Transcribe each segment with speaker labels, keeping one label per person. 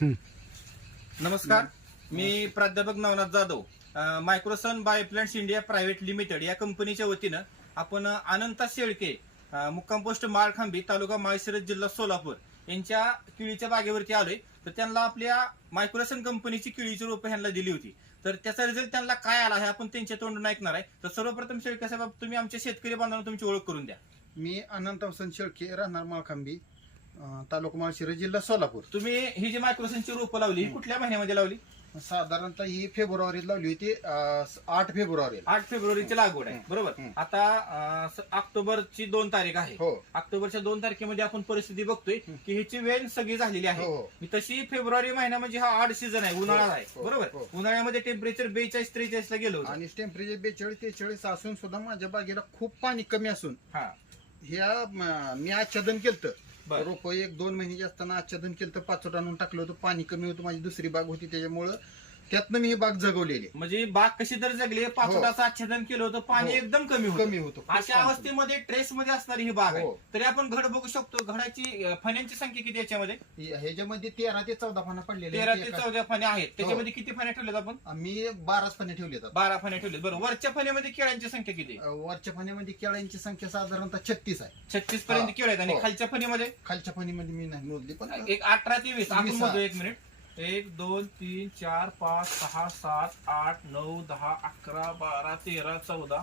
Speaker 1: नमस्कार. मी प्राध्यापक Navnath Jadhav. Microsun bioplants India private limited या कंपनीच्या वतीनं आपण अनंता शेळके मुक्काम पोस्ट माळखांबी तालुका माळशिरस जिल्हा सोलापूर यांच्या केळीच्या बागेवरती आलोय. तर त्यांना आपल्या मायक्रोसन कंपनीची केळीची रोपं ह्यांना दिली होती. तर त्याचा रिझल्ट त्यांना काय आला हे आपण त्यांच्या तोंडून ऐकणार आहे. तर सर्वप्रथम शेळके साहेब तुम्ही आमच्या शेतकरी बांधवांना तुमची ओळख करून द्या.
Speaker 2: मी अनंत शेळके राहणार माळखांबी. अं, तालुका माळशिरस जिल्हा सोलापूर
Speaker 1: तुम्ही ही जी मायक्रोसनची रोपं लावली ही कुठल्या महिन्यामध्ये लावली
Speaker 2: साधारणतः ही फेब्रुवारीत लावली होती अं, आठ फेब्रुवारी
Speaker 1: आठ फेब्रुवारीची लागवड आहे. बरोबर
Speaker 2: हम्म.
Speaker 1: आता अं, स- ऑक्टोबरची दोन तारीख आहे
Speaker 2: हो
Speaker 1: ऑक्टोबरच्या दोन तारखेमध्ये आपण परिस्थिती बघतोय की ह्याची वेळ सगळी झालेली आहे
Speaker 2: हो, हो.
Speaker 1: मी तशी फेब्रुवारी महिना म्हणजे हा आठ सीझन आहे उन्हाळा
Speaker 2: हो,
Speaker 1: आहे
Speaker 2: हो,
Speaker 1: बरोबर. उन्हाळ्यामध्ये टेम्परेचर बेचाळीस त्रेचाळीस ला गेलो होतं.
Speaker 2: आणि टेम्परेचर बेचाळीस तेचाळीस असून सुद्धा माझ्या बागेला खूप पाणी कमी असून
Speaker 1: हा
Speaker 2: ह्या म, मी आच्छादन केलं. रोप एक दोन महिन्याचे असताना आच्छादन केलं पाचोट आणून टाकलं होतं. पाणी कमी होतं माझी दुसरी बाग होती त्याच्यामुळं. त्यातनं मी ही बाग जगवलेली आहे.
Speaker 1: म्हणजे बाग कशी तर जगली पाचोटाचं आच्छादन केलं होतं पाणी
Speaker 2: हो.
Speaker 1: एकदम कमी होतं
Speaker 2: कमी होतं
Speaker 1: अशा अवस्थेमध्ये ट्रेस मध्ये असणारी ही बाग आहे
Speaker 2: हो.
Speaker 1: तरी आपण घड बघू शकतो घडाची अं, फण्यांची संख्या किती याच्यामध्ये.
Speaker 2: ह्याच्यामध्ये तेरा ते चौदा पानं पडलेले
Speaker 1: तेरा. ते चौदा फण्या आहेत त्याच्यामध्ये किती फण्या ठेवल्यात आपण
Speaker 2: मी बाराच पाने ठेवले
Speaker 1: बारा फण्या ठेवल्यात बरोबर वरच्या फण्यामध्ये केळ्यांची संख्या किती?
Speaker 2: वरच्या पाण्यामध्ये केळ्यांची संख्या साधारणतः छत्तीस आहे
Speaker 1: छत्तीस पर्यंत
Speaker 2: हा.
Speaker 1: केळ आहेत आणि
Speaker 2: हो.
Speaker 1: खालच्या फणीमध्ये
Speaker 2: खालच्या पाण्यामध्ये मी नाही मोजली पण
Speaker 1: एक अठरा ते वीस आपण
Speaker 2: वीस,
Speaker 1: मोजू
Speaker 2: हा.
Speaker 1: एक मिनिट एक दोन तीन चार पाच सहा सात आठ नऊ दहा अकरा बारा तेरा चौदा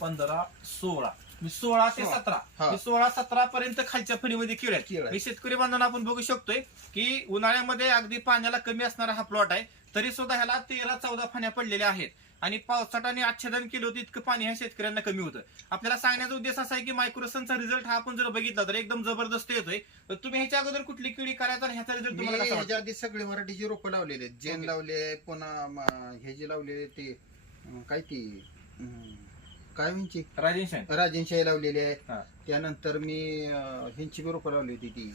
Speaker 1: पंधरा सोळा. मी सोळा ते
Speaker 2: सोळा.
Speaker 1: सतरा. मी सोळा सतरा पर्यंत खालच्या फणीमध्ये केळ
Speaker 2: केळ
Speaker 1: आहेत
Speaker 2: आहेत.
Speaker 1: हे शेतकरी बांधवांना आपण बघू शकतोय की उन्हाळ्यामध्ये अगदी पाण्याला कमी असणारा हा प्लॉट आहे तरी सुद्धा ह्याला तेरा चौदा फण्या पडलेल्या आहेत आणि पावसाटाने आच्छादन केलं होतं इतकं पाणी ह्या शेतकऱ्यांना कमी होतं आपल्याला सांगण्याचा उद्देश असा आहे की मायक्रोसनचा रिझल्ट हा आपण जर बघितला तर एकदम जबरदस्त येतोय तर तुम्ही ह्याच्या अगोदर कुठली किडी करायचा आणि ह्याचा रिझल्ट
Speaker 2: मी
Speaker 1: तुम्हाला कसा?
Speaker 2: आधी सगळे मराठीची रोपं लावलेले आहेत जेन
Speaker 1: ओके.
Speaker 2: लावले पुन्हा म, हे जे लावलेले ते अं, काय ती अं, काय म्हणजे
Speaker 1: राजेश शाह,
Speaker 2: राजेनशाही लावलेली आहे
Speaker 1: हा.
Speaker 2: त्यानंतर मी अं, ह्यांची बी रोपं लावली होती ती.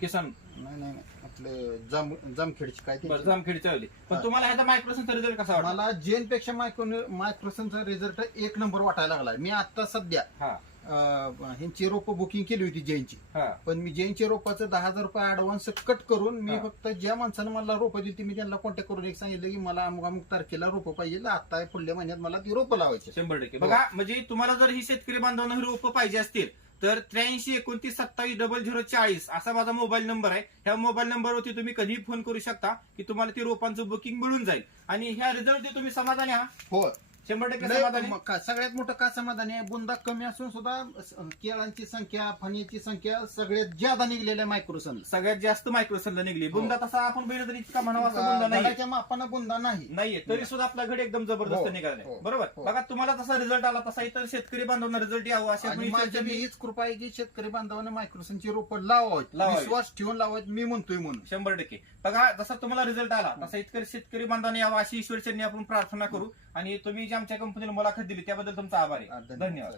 Speaker 1: किसान.
Speaker 2: नाही नाही नाही. आपलं जाम जामखेडची काय ती?
Speaker 1: बरं जामखेड चावली पण
Speaker 2: हा.
Speaker 1: तुम्हाला ह्याचा मायक्रोसनचा रिझल्ट कसा वाटला?
Speaker 2: मला जेन पेक्षा मायक्रो मायक्रोसनचा रिझल्ट एक नंबर वाटायला लागला मी आता सध्या
Speaker 1: हा.
Speaker 2: ह्यांची रोपं बुकिंग केली होती जैनची.
Speaker 1: हा.
Speaker 2: पण मी जैनच्या रोपाचं दहा हजार रुपये ऍडव्हान्स कट करून मी
Speaker 1: हा.
Speaker 2: फक्त ज्या माणसानं मला रोपं दिली ती मी त्यांना कॉन्टॅक्ट करून एक सांगितलं की मला अमुक अमुक तारखेला रोपं पाहिजे आता पुढल्या महिन्यात मला ती रोपं लावायची.
Speaker 1: शंभर टक्के. बघा म्हणजे तुम्हाला जर ही शेतकरी बांधवांना ही रोपं पाहिजे असतील तर त्र्याऐंशी एकोणतीस सत्तावीस डबल झिरो चाळीस असा माझा मोबाईल नंबर आहे. ह्या मोबाईल नंबरवरती तुम्ही कधीही फोन करू शकता की तुम्हाला ती रोपांचं बुकिंग मिळून जाईल. आणि ह्या रिझल्ट तुम्ही समाधानी आहात?
Speaker 2: हो.
Speaker 1: शंभर टक्के
Speaker 2: लय-
Speaker 1: समाधानी.
Speaker 2: का- सगळ्यात मोठं का समाधान आहे? बुंदा कमी असून सुद्धा स- केळांची संख्या फणीची संख्या सगळ्यात ज्यादा निघलेल्या मायक्रोसन
Speaker 1: सगळ्यात जास्त मायक्रोसनला निघली.
Speaker 2: हो.
Speaker 1: बुंदा तसा आपण बघितलं तरी इतका म्हणावा असा बुंदा नाही
Speaker 2: झाडाच्या मापानं बुंदा नाही.
Speaker 1: नाहीये. तरी सुद्धा आपला घड एकदम जबरदस्त
Speaker 2: हो,
Speaker 1: निघाला
Speaker 2: हो,
Speaker 1: बरोबर?
Speaker 2: हो.
Speaker 1: बघा तुम्हाला तसा रिझल्ट आला तसा इतर शेतकरी बांधवांना रिझल्ट यावं अशी आपण
Speaker 2: आणि
Speaker 1: इच्छा
Speaker 2: माझ्या
Speaker 1: केली.
Speaker 2: हीच कृपा आहे की शेतकरी बांधवांना मायक्रोसनची रोपं लावावीत.
Speaker 1: लावावीत.
Speaker 2: विश्वास ठेवून लावावीत. मी म्हणतोय म्हणून.
Speaker 1: शंभर टक्के. बघा जसा तुम्हाला रिझल्ट आला तसा इतकरी शेतकरी बांधवांनी यावा अशी ईश्वरचरणी आपण प्रार्थना करू. आणि तुम्ही जी आमच्या कंपनीला मुलाखत दिली त्याबद्दल तुमचा आभार. आहे धन्यवाद.
Speaker 2: धन्यवाद.